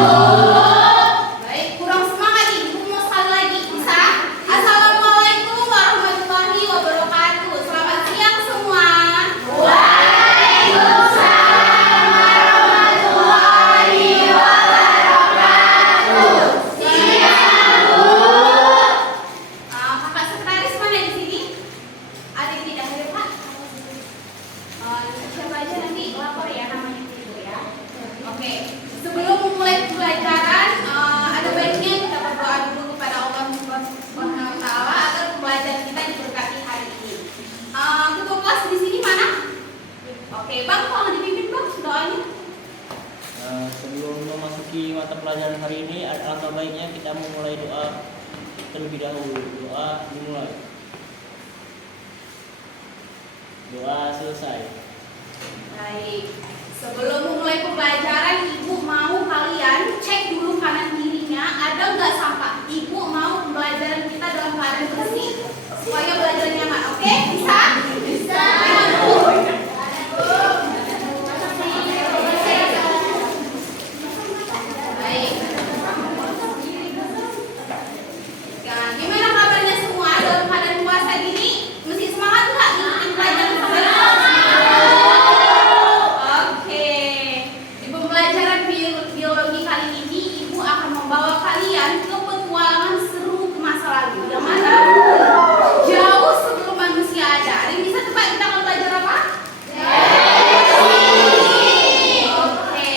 Baik, kurang semangat Ibu, mau sekali lagi bisa? Assalamualaikum warahmatullahi wabarakatuh. Selamat siang semua. Waalaikumsalam warahmatullahi wabarakatuh. Siang Bu. Kakak sekretaris mana di sini? Ada yang tidak hadir Pak? Siapa aja nanti lapor ya namanya Ibu ya. Oke, sebelum memulai pembelajaran, ada baiknya kita berdoa dulu kepada Allah Subhanahu wa Ta'ala agar pembelajaran kita diberkati hari ini. Ketua kelas di sini mana? Oke, Bang, tolong dipimpin Bang doanya. Sebelum memasuki mata pelajaran hari ini, alangkah baiknya kita memulai doa terlebih dahulu. Doa dimulai. Doa selesai. Baik, sebelum memulai pembelajaran, Ibu mau kalian cek dulu kanan kirinya ada nggak sampah. Ibu mau pembelajaran kita dalam keadaan bersih supaya belajar nyaman. Oke, bisa? Bisa. Baik. Nah, gimana kabarnya semua dalam keadaan puasa gini? Mesti semangat nggak ngikutin pelajaran sampai Oke, di pembelajaran biologi kali ini Ibu akan membawa kalian ke petualangan seru ke masa lalu. Yang mana? Jauh sebelum manusia ada. Ada yang bisa tebak kita akan belajar apa? Oke,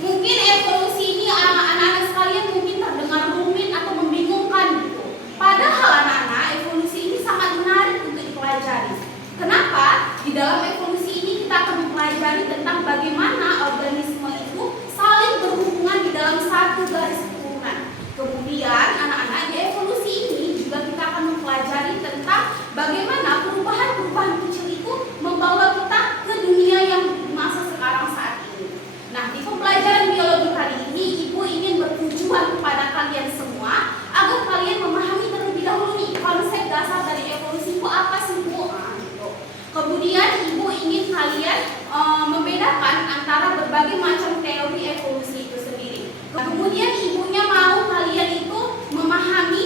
mungkin evolusi ini anak-anak sekalian mungkin terdengar rumit atau membingungkan gitu. Padahal anak-anak, evolusi ini sangat menarik untuk dipelajari. Kenapa? Di dalam evolusi ini kita akan mempelajari tentang bagaimana organisme itu saling berhubungan di dalam satu garis keturunan. Kemudian anak-anak di evolusi ini juga kita akan mempelajari tentang bagaimana perubahan-perubahan kecil itu membawa kita ke dunia yang masa sekarang saat ini. Nah, di pembelajaran biologi kali ini Ibu ingin bertujuan kepada kalian semua agar kalian memahami terlebih dahulu nih konsep dasar dari evolusi itu apa sih Bu? Gitu. Kemudian Ibu ingin kalian membedakan antara berbagai macam teori evolusi itu sendiri. Kemudian Ibunya mau kalian itu memahami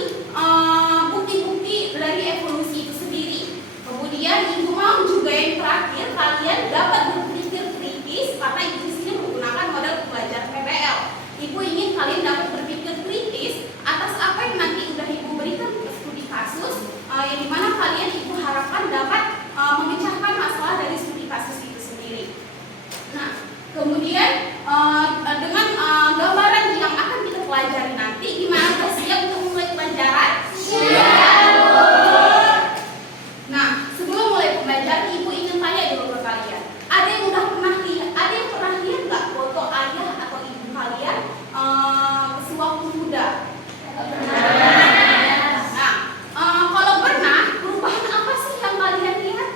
bukti-bukti dari evolusi itu sendiri. Kemudian Ibu mau juga yang terakhir kalian dapat berpikir kritis karena Ibu di sini menggunakan model pembelajaran PBL. Ibu ingin kalian dapat berpikir kritis atas apa yang nanti udah Ibu berikan studi kasus, yang dimana kalian Ibu harapkan dapat memecahkan masalah dari studi kasus itu sendiri. Nah, kemudian dengan gambaran yang akan kita pelajari nanti, gimana udah siap untuk mulai pelajaran? Nah, sebelum mulai pembelajaran, Ibu ingin tanya dulu ke kalian. Ada yang pernah lihat nggak foto ayah atau ibu kalian sewaktu muda? Nah, kalau pernah, perubahan apa sih yang kalian lihat?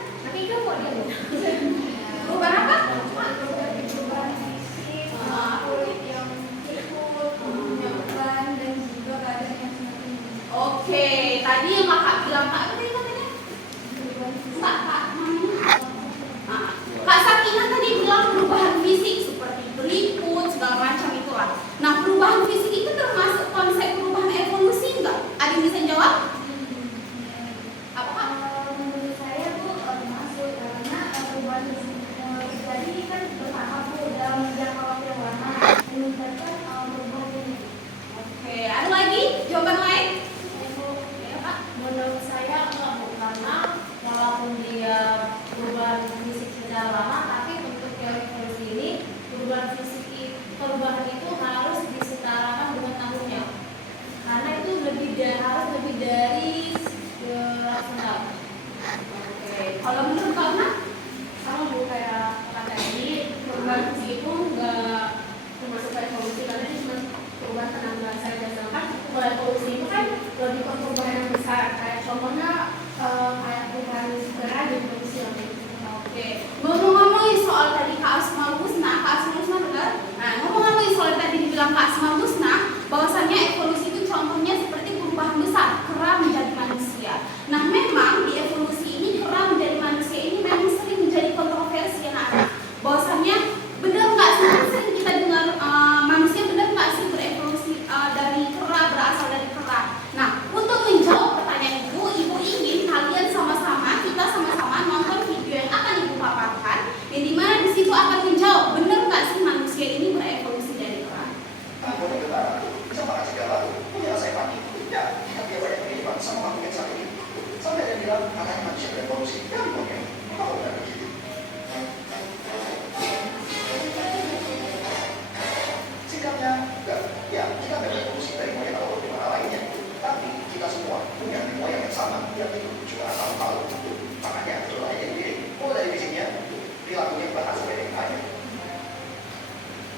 Perubahan apa? Perubahan fisik, kulit yang ikut, dan juga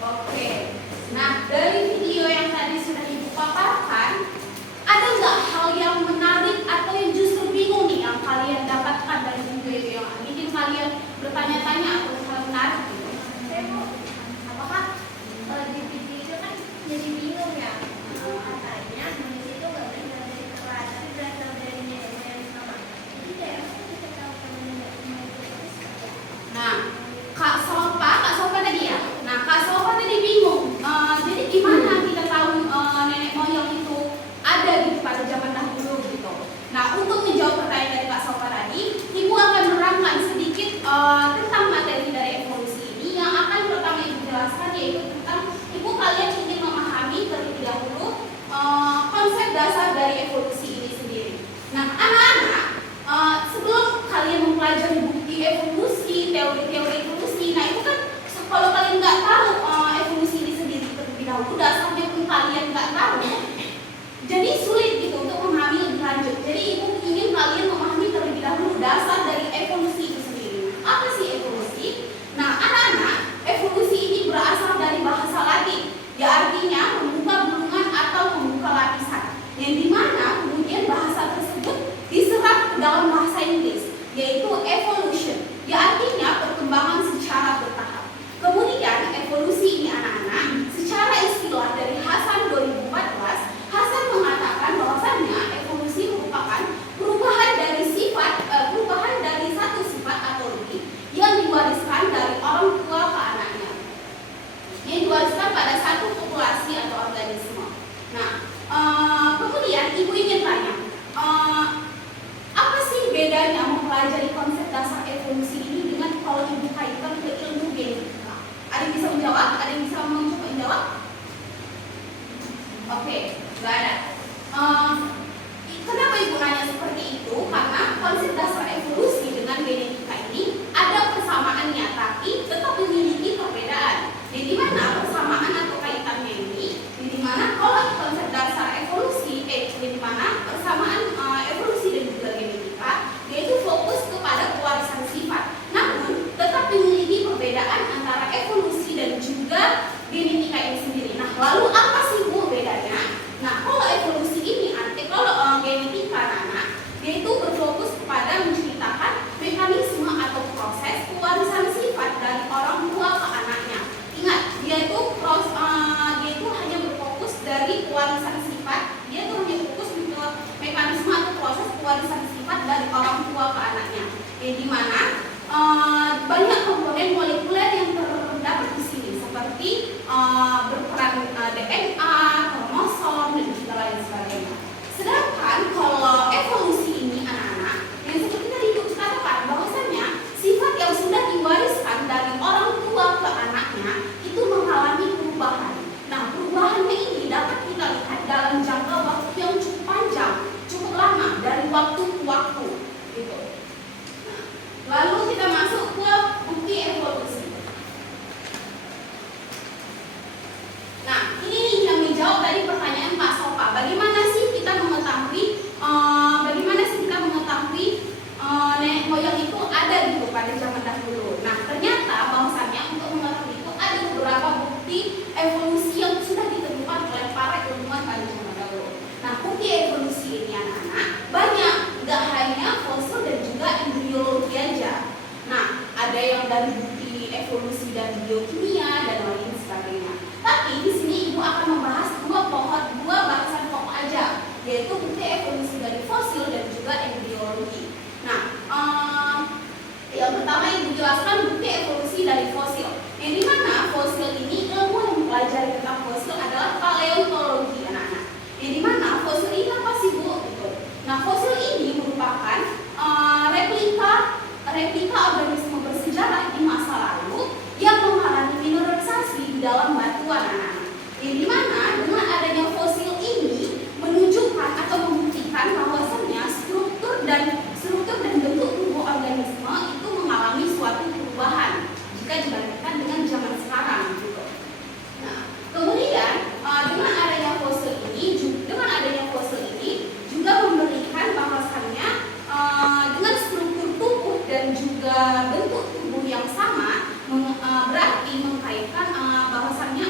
Oke. Nah, dari video yang tadi sudah Ibu paparkan, ada nggak hal yang menarik atau yang justru bingung nih yang kalian dapatkan dari video yang bikin kalian bertanya-tanya atau hal menarik gitu? Saya mau apakah di video itu kan jadi bingung ya, katanya manusia itu nggak berasal dari kelas tapi berasal dari nenek moyang sama. Jadi kayak kita tahu teman nenek moyang itu seperti apa? Nah, Kak Sofa tadi ya. Nah, Kak Sofa tadi bingung. Jadi gimana kita tahu nenek moyang itu ada gitu pada zaman dahulu gitu. Nah, untuk menjawab pertanyaan dari Kak Sofa tadi, Ibu akan menerangkan sedikit tentang materi dari evolusi ini. Yang akan pertama Ibu jelaskan yaitu tentang Ibu kalian ingin memahami terlebih dahulu konsep dasar dari evolusi ini sendiri. Nah, anak-anak, sebelum kalian mempelajari bukti evolusi, teori-teori evolusi, nah itu kan kalau kalian nggak tahu evolusi ini sendiri terlebih dahulu, dasarnya pun kalian nggak tahu, jadi sulit gitu untuk memahami lebih lanjut. Jadi Ibu ingin kalian memahami terlebih dahulu dasar dari evolusi itu sendiri. Apa sih evolusi? Nah, anak-anak, evolusi ini berasal dari bahasa Latin, ya artinya membuka gulungan atau membuka lapisan, yang dimana kemudian bahasa tersebut diserap ke dalam bahasa Inggris, yaitu evolution, ya artinya perkembangan secara bertahap. Kemudian evolusi ini anak-anak, secara istilah dari Hasan 2014, Hasan mengatakan bahwasannya evolusi merupakan perubahan dari satu sifat atau lebih yang diwariskan dari orang tua ke anaknya, yang diwariskan pada satu populasi atau organisme. Nah, kemudian Ibu ingin tanya, apa sih bedanya mempelajari konsep dasar evolusi ini dengan kalau Ibu kaitkan ke ilmu genetika? Ada yang bisa menjawab? Ada yang bisa mencoba menjawab? Oke, nggak ada. Kenapa Ibu nanya seperti itu? Karena konsep dasar evolusi dengan genetika ini ada persamaannya, tapi tetap memiliki perbedaan. Jadi mana persamaan atau kaitannya ini? Di mana kalau konsep dasar evolusi, di mana persamaan evolusi dan juga genetika, yaitu fokus kepada pewarisan sifat. Namun tetap memiliki perbedaan antara evolusi dan juga genetika ini sendiri. Nah, lalu apa sih Bu bedanya? Nah, kalau evolusi ini, kalau genetika anak-anak, yaitu berfokus kepada menceritakan mekanisme atau proses pewarisan sifat dari orang tua ke anaknya. Ingat, dia itu hanya berfokus dari pewarisan sifat, dia itu hanya fokus ke mekanisme atau proses pewarisan sifat dari orang tua ke anaknya. Yang dimana banyak komponen molekuler yang terdapat di sini, seperti berperan DNA, kromosom, dan juga lain sebagainya. Sedangkan kalau evolusi ini anak-anak, yang seperti tadi Ibu katakan bahwasannya sifat yang sudah diwariskan dari orang tua ke anaknya itu mengalami perubahan. Nah, perubahannya ini dapat kita lihat dalam jangka waktu yang cukup panjang, cukup lama, dari waktu ke waktu, gitu. Nah, lalu kita masuk ke bukti evolusi. Nah, ini nih yang menjawab dari pertanyaan Pak Sofa. Bagaimana sih kita mengetahui nenek moyang itu ada gitu pada zaman dahulu? Nah, ternyata bahwasannya untuk mengetahui itu ada beberapa bukti evolusi yang sudah ditemukan oleh para ilmuwan pada zaman dahulu. Nah, bukti evolusi ini anak-anak banyak, nggak hanya fosil dan juga embriologi aja. Nah, ada yang dari bukti evolusi dan biokimia dan lain sebagainya. Tapi di sini Ibu akan membahas dua bahasan pokok aja, yaitu bukti evolusi dari fosil dan juga embriologi. Nah, yang pertama Ibu jelaskan bukti evolusi dari fosil. Yang dimana fosil ini ilmu yang mempelajari tentang fosil adalah paleontologi anak-anak. Yang dimana fosil ini apa sih Bu? Gitu. Nah, fosil ini merupakan replika organisme bersejarah di masa lalu yang mengalami mineralisasi di dalam batuan anak-anak. Yang dimana dengan adanya fosil ini menunjukkan atau membuktikan bahwasannya struktur dan bentuk tubuh organisme itu mengalami suatu perubahan jika dibandingkan dengan zaman sekarang gitu. Nah, kemudian dengan adanya fosil ini juga memberikan bahwasannya dengan struktur tubuh dan juga bentuk tubuh yang sama berarti mengkaitkan bahwasannya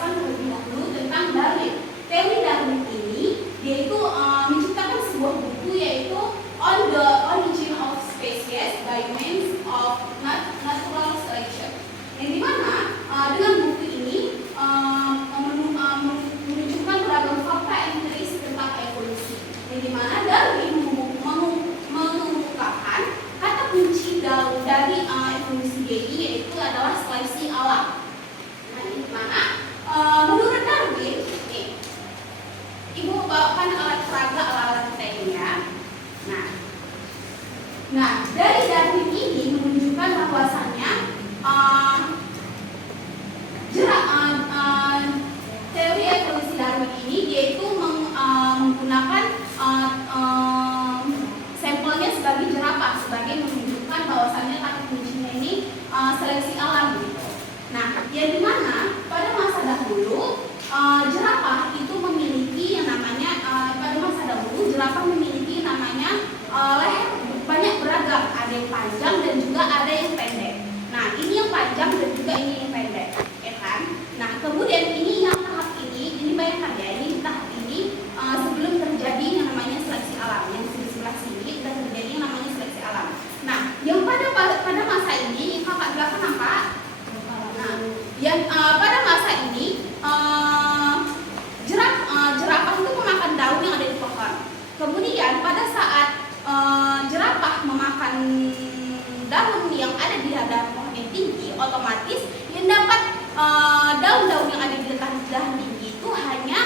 jelaskan terlebih dahulu tentang Darwin. Teori Darwin ini dia itu menciptakan sebuah buku yaitu On the Origin of Species by Means of Natural Selection. Yang dimana dengan buku ini menunjukkan beragam fakta empiris tentang evolusi. Yang dimana Darwin mengemukakan kata kunci dari evolusi ini yaitu adalah seleksi alam. Nah, ini dimana menurut Darwin, Ibu bawakan alat peraga ala-ala kita ini ya. Nah, dari Darwin ini menunjukkan bahwasannya teori evolusi Darwin ini yaitu menggunakan sampelnya sebagai jerapah sebagai menunjukkan bahwasannya kata kuncinya ini seleksi alam gitu. Nah, yang dimana pada masa dahulu jerapah itu memiliki yang namanya leher banyak beragam, ada yang panjang dan juga ada yang pendek. Nah, ini yang panjang dan juga ini yang pendek, ya kan? Nah, kemudian ini yang tahap ini bayangkan ya, ini tahap ini sebelum terjadi yang namanya seleksi alam. Yang di sebelah sini sudah terjadi yang namanya seleksi alam. Nah, yang pada masa ini kakak belakang nampak? Nah, yang pada masa ini jerapah itu memakan daun yang ada di pohon. Kemudian pada saat jerapah memakan daun yang ada di dalam pohon yang tinggi, otomatis yang dapat daun-daun yang ada di dahan tinggi itu hanya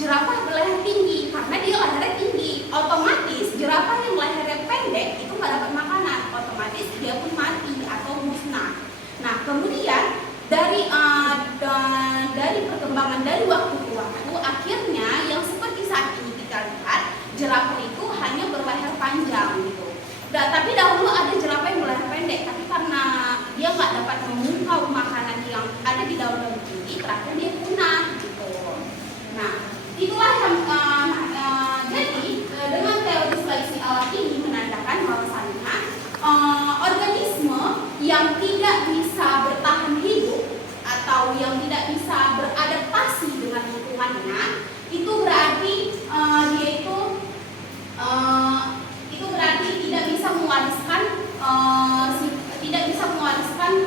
jerapah berleher tinggi karena dia lehernya tinggi. Otomatis jerapah yang lehernya pendek itu nggak dapat makanan, otomatis dia pun mati atau musnah. Nah, kemudian dari perkembangan dari waktu ke waktu, akhirnya yang seperti saat ini kita lihat jerapah itu hanya berleher panjang gitu. Tapi dahulu ada jerapah yang berleher pendek, tapi karena dia nggak dapat memungkau makanan yang ada di daun-daun tinggi, terakhir dia punah gitu. Nah, itulah yang jadi dengan teori seleksi alam ini menandakan bahwasannya organisme yang tidak bisa bertahan hidup atau yang tidak bisa beradaptasi dengan lingkungannya itu berarti dia itu berarti tidak bisa mewariskan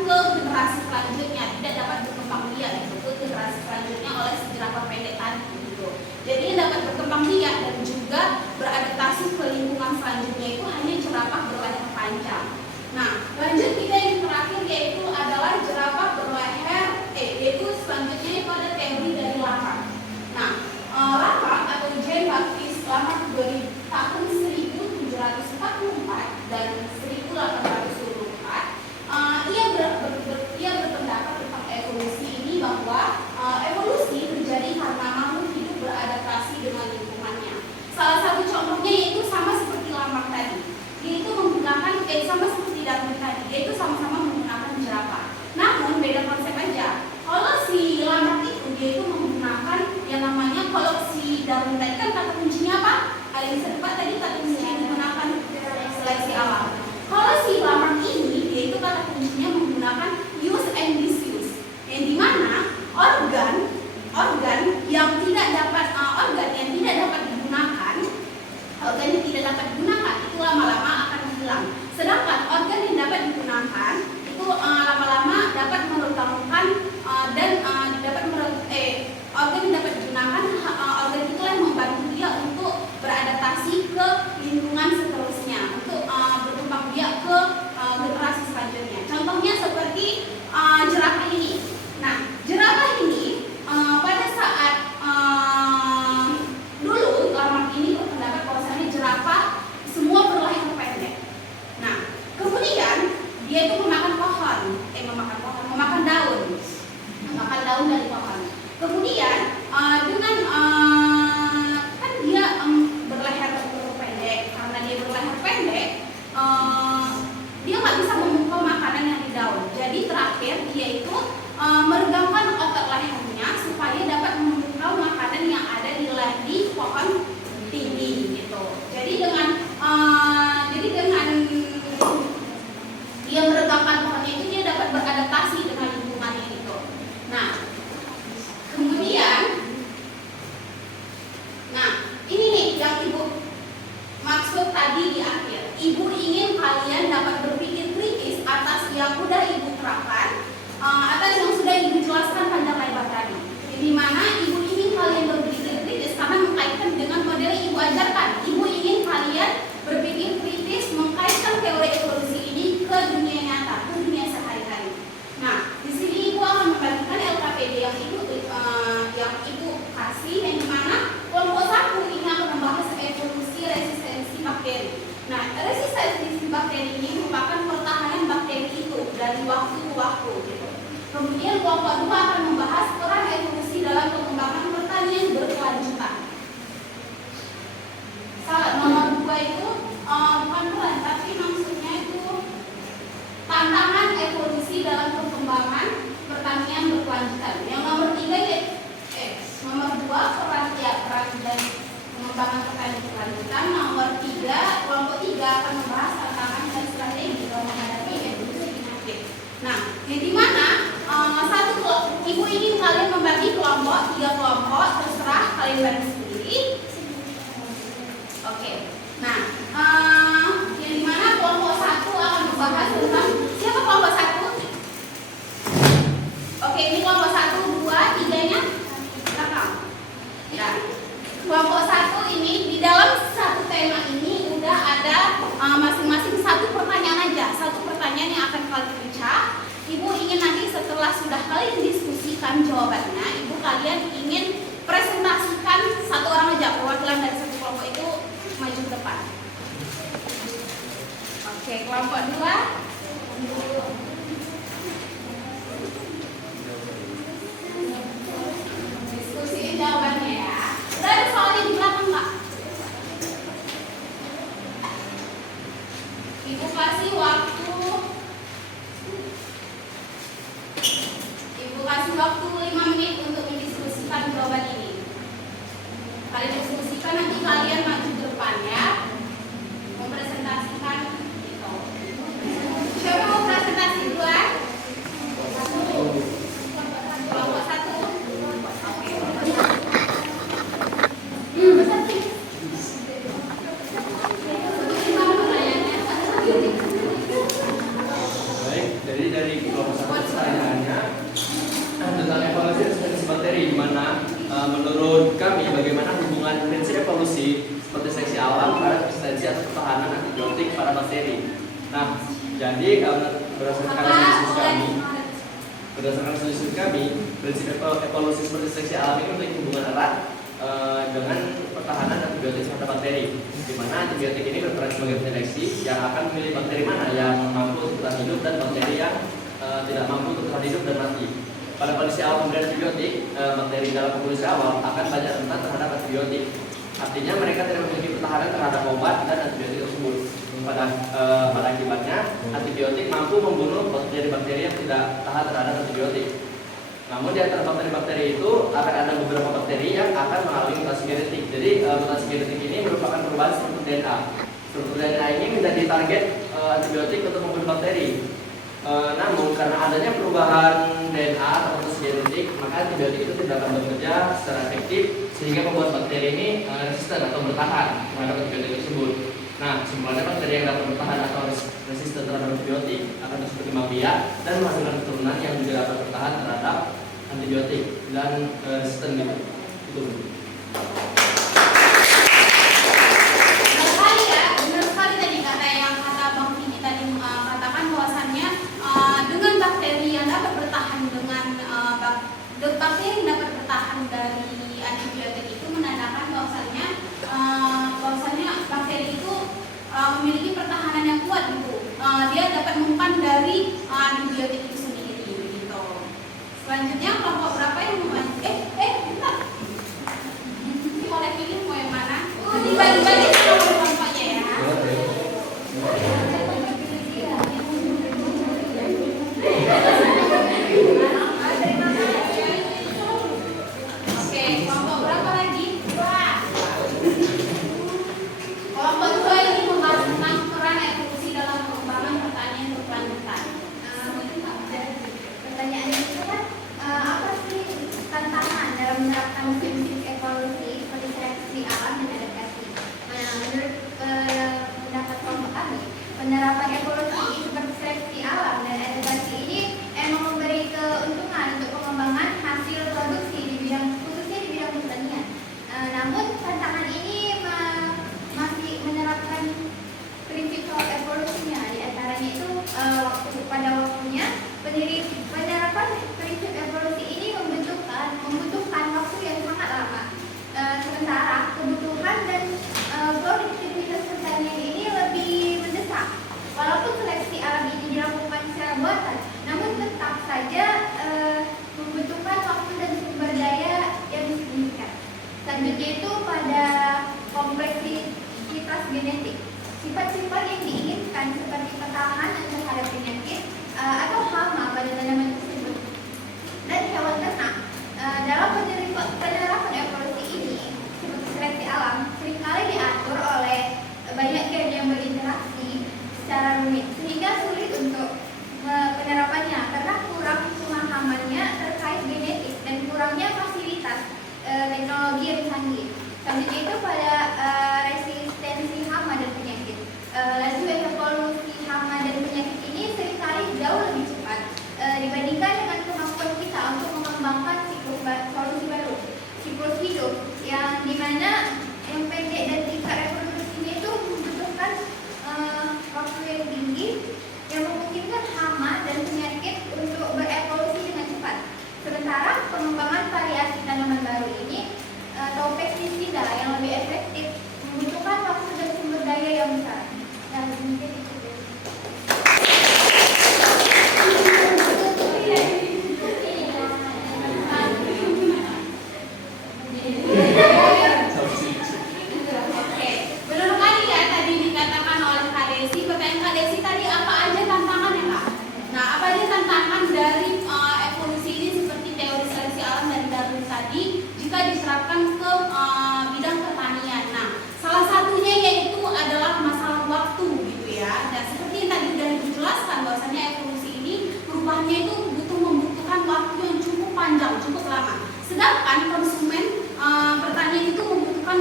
ke generasi selanjutnya, tidak dapat berkembang biak gitu, ke generasi selanjutnya oleh si jerapah pendek tadi gitu. Jadi yang dapat berkembang biak dan juga beradaptasi ke lingkungan selanjutnya itu hanya jerapah berleher panjang. Nah, lanjut kita yang terakhir yaitu adalah jerapah berleher yaitu selanjutnya itu ada teori dari Lamarck. Nah, Lamarck atau Jean Baptiste Lamarck dari tahun 1744 dan 1824 ia berpendapat tentang evolusi ini bahwa evolusi terjadi karena makhluk hidup beradaptasi dengan lingkungannya. Salah satu contohnya yaitu sama seperti Lamarck tadi, yaitu menggunakan sama seperti Darwin tadi, yaitu sama-sama menggunakan jerapah. Namun beda konsep aja. Kalau si Lamarck itu dia itu menggunakan yang namanya, kalau si Darwin tadi kan kata kuncinya apa? Ada yang bisa debat tadi kata kuncinya menggunakan seleksi alam. Kalau si Lamarck ini dia itu kata kuncinya menggunakan use and disuse, yang dimana organ yang tidak dapat digunakan itu lama-lama akan hilang. Sedangkan organ yang dapat digunakan itu lama-lama dapat merupakan organ yang dapat digunakan, organ itu yang membantu dia untuk beradaptasi ke lingkungan seterusnya, untuk berkembang biak ke generasi selanjutnya. Contohnya seperti jerapah ini. Nah, jerapah ini pada saat dulu Lamarck ini berpendapat bahwasannya jerapah semua berleher pendek. Nah, kemudian dia itu memakan daun dari pohon. Kemudian dengan kan dia berleher pendek, karena dia berleher pendek, dia nggak bisa memukul makanan yang di daun. Jadi terakhir dia itu meregangkan otot lehernya supaya dapat memukul makanan yang ada di pohon tinggi gitu. Jadi dengan dia meregangkan pohonnya itu dia dapat beradaptasi dengan lingkungannya gitu. Nah, waktu gitu. Kemudian kelompok 2 akan membahas peran evolusi dalam pengembangan pertanian berkelanjutan. Salah, nomor 2 itu bukan peran, tapi maksudnya itu tantangan evolusi dalam perkembangan pertanian berkelanjutan. Yang nomor 3 yaitu nomor 2 peran dari pengembangan pertanian berkelanjutan. Nomor 3, kelompok 3 akan membahas tantangan dan strategi dalam menghadapi evolusi dinamik. Nah, yang dimana ibu ingin kalian membagi kelompok 3 kelompok, terserah kalian bagi sendiri. Oke. Nah, yang dimana kelompok 1 akan membahas tentang siapa kelompok 1? Oke, ini kelompok 1, 2, 3-nya belakang. Ya. Kelompok 1 ini di dalam satu tema ini udah ada masing-masing satu pertanyaan aja, satu pertanyaan yang akan kalian pecah. Ibu ingin nanti setelah sudah kalian diskusikan jawabannya, ibu kalian ingin presentasikan satu orang aja, perwakilan dari satu kelompok itu maju ke depan. Oke, kelompok 2. Diskusiin jawabannya ya. Udah ada soalnya di belakang Kak. Ibu kasih waktu 5 menit untuk mendiskusikan jawaban ini. Kalian diskusikan, nanti kalian maju ke depan ya. Mempresentasikan gitu. Siapa mau presentasi duluan? Kelompok 1. Oke. Baik, jadi dari kelompok 1 pertanyaannya tentang evaluasi eksistensi bakteri, di mana menurut kami bagaimana hubungan prinsip evolusi seperti seleksi alam pada eksistensi atau pertahanan antibiotik pada bakteri. Nah, jadi berdasarkan studi kami, prinsip evolusi seperti seleksi alam ini memiliki hubungan erat dengan pertahanan antibiotik pada bakteri, di mana antibiotik ini berperan sebagai penyeleksi yang akan memilih bakteri mana yang mampu untuk bertahan hidup dan bakteri yang tidak mampu untuk bertahan hidup dan mati. Pada kondisi awal pemberian antibiotik, bakteri dalam kondisi awal akan banyak rentan terhadap antibiotik. Artinya mereka tidak memiliki pertahanan terhadap obat dan antibiotik tersebut. Pada akibatnya, antibiotik mampu membunuh bakteri-bakteri yang tidak tahan terhadap antibiotik. Namun di antara bakteri-bakteri itu akan ada beberapa bakteri yang akan mengalami mutasi genetik. Jadi mutasi genetik ini merupakan perubahan struktur DNA. Struktur DNA ini menjadi target antibiotik untuk membunuh bakteri. Namun karena adanya perubahan DNA atau mutasi genetik, maka antibiotik itu tidak akan bekerja secara efektif sehingga membuat bakteri ini resisten atau bertahan terhadap antibiotik tersebut. Nah, kesimpulannya bakteri yang dapat bertahan atau resisten terhadap antibiotik akan terus berkembang biak dan menghasilkan keturunan yang juga dapat bertahan terhadap antibiotik dan resisten gitu. Itu. Benar sekali tadi kata Bang Vini tadi katakan bahwasannya dengan bakteri yang dapat bertahan bakteri yang dapat bertahan dari antibiotik itu menandakan bahwasannya bakteri itu memiliki pertahanan yang kuat gitu. Dia dapat mempan dari antibiotik itu sendiri gitu. Selanjutnya kelompok berapa yang mau maju? Bentar. Ini boleh pilih mau yang mana? Dibagi-bagi sama kelompoknya ya. Oke, kelompok berapa lagi? 2. Kelompok 2 ini membahas tentang peran evolusi dalam pengembangan pertanian berkelanjutan. Pertanyaan itu kan apa sih tantangan dalam menerapkan prinsip evolusi seperti seleksi alam dan adaptasi? Menurut pendapat kelompok kami, penerapan evolusi seperti seleksi alam dan adaptasi ini emang memberi keuntungan untuk pengembangan hasil produksi di bidang khususnya di bidang pertanian. Namun tantangan ini masih menerapkan prinsip evolusinya, di antaranya itu pada waktunya penerapan prinsip evolusi ini membutuhkan waktu yang sangat selanjutnya itu pada resistensi hama dan penyakit. Laju evolusi hama dan penyakit ini seringkali jauh lebih cepat dibandingkan dengan kemampuan kita untuk mengembangkan solusi baru, siklus hidup yang dimana yang pendek dan tingkat reproduksinya itu membutuhkan waktu yang tinggi yang memungkinkan hama dan penyakit untuk berevolusi dengan cepat. Sementara pengembangan variasi tanaman baru ini atau pestisida yang lebih efektif membutuhkan waktu dan sumber daya yang besar. Dan mungkin itu. Oke, benar kali ya tadi dikatakan oleh Kak Desi. Pertanyaan Kak Desi tadi apa aja tantangannya Kak? Nah, apa aja tantangan dari evolusi ini seperti teori seleksi alam dan Darwin tadi jika diterapkan ke bidang pertanian? Nah, salah satunya yaitu adalah masalah waktu gitu ya. Dan seperti yang tadi sudah dijelaskan bahwasanya evolusi ini perubahannya itu membutuhkan waktu yang cukup panjang, cukup lama. Sedangkan konsumen pertanian itu membutuhkan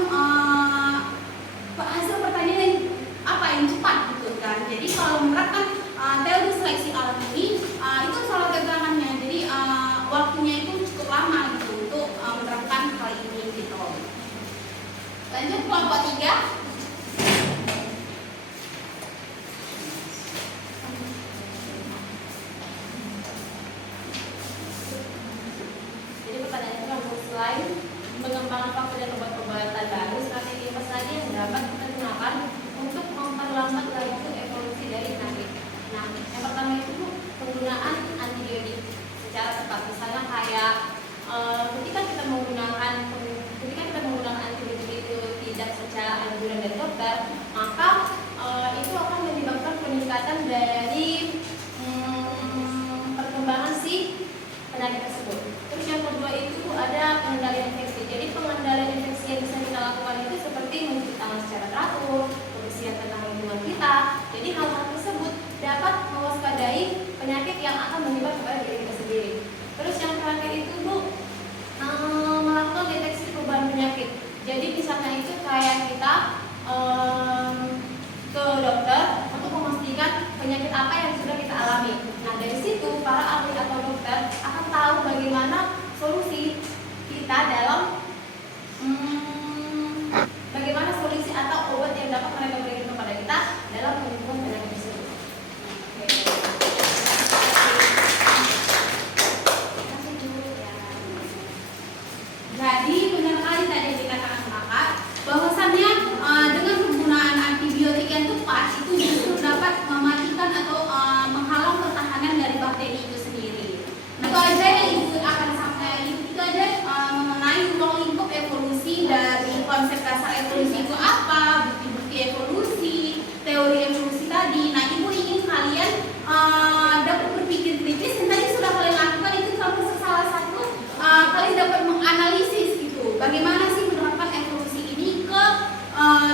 hasil pertanian yang yang cepat gitu kan. Jadi kalau menerapkan teori seleksi alam ini itu salah kekurangannya. Jadi waktunya itu cukup lama gitu untuk menerapkan hal ini gitu. Lanjut kelompok 3. Jadi pertanyaan itu langsung selain mengembangkan faktor dan obat-obatan baru, strategi apa saja yang dapat kita gunakan untuk memperlambat laju evolusi dari penyakit. Nah, yang pertama itu penggunaan antibiotik secara tepat. Misalnya kayak ketika kita menggunakan antibiotik itu tidak secara anjuran dari dokter, maka itu akan menyebabkan peningkatan dari perkembangan si penyakit tersebut. Terus yang kedua itu ada pengendalian infeksi. Jadi pengendalian infeksi yang bisa kita lakukan itu seperti mencuci tangan secara teratur, kebersihan tentang lingkungan kita. Jadi hal-hal tersebut dapat mewaspadai penyakit yang akan menyebar kepada diri kita sendiri. Terus yang terakhir itu melakukan deteksi perubahan penyakit. Jadi misalnya itu kayak kita ke dokter untuk memastikan penyakit apa yang sudah kita alami. Nah, dari situ para ahli atau dokter akan tahu bagaimana solusi kita dalam bagaimana solusi atau obat yang dapat mereka berikan kepada kita dalam penyembuhan penyakit tersebut. Jadi benar kali tadi dikatakan kakak bahwasannya dengan penggunaan antibiotik yang tepat itu justru dapat mematikan atau menghalang pertahanan dari bakteri itu sendiri. Nah, itu aja yang ibu akan sampaikan. Itu aja mengenai ruang lingkup evolusi dari konsep dasar evolusi itu apa, bukti-bukti evolusi, teori evolusi tadi. Nah, ibu ingin kalian dapat berpikir kritis dan tadi sudah kalian lakukan itu salah satu kalian dapat menganalisis gitu. Bagaimana sih menerapkan evolusi ini ke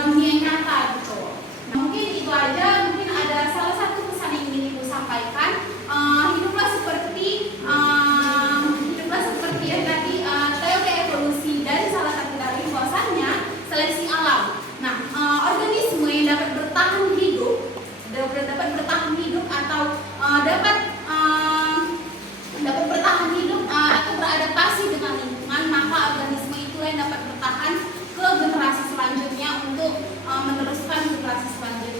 dunia nyata gitu. Nah, mungkin itu aja. Mungkin ada salah satu pesan yang ingin ibu sampaikan. Hiduplah seperti yang tadi teori evolusi dari salah satu dari bahwasannya seleksi alam. Nah, organisme yang dapat bertahan hidup atau dapat bertahan hidup atau beradaptasi dengan lingkungan, maka organisme itu yang dapat bertahan ke generasi selanjutnya untuk meneruskan generasi selanjutnya.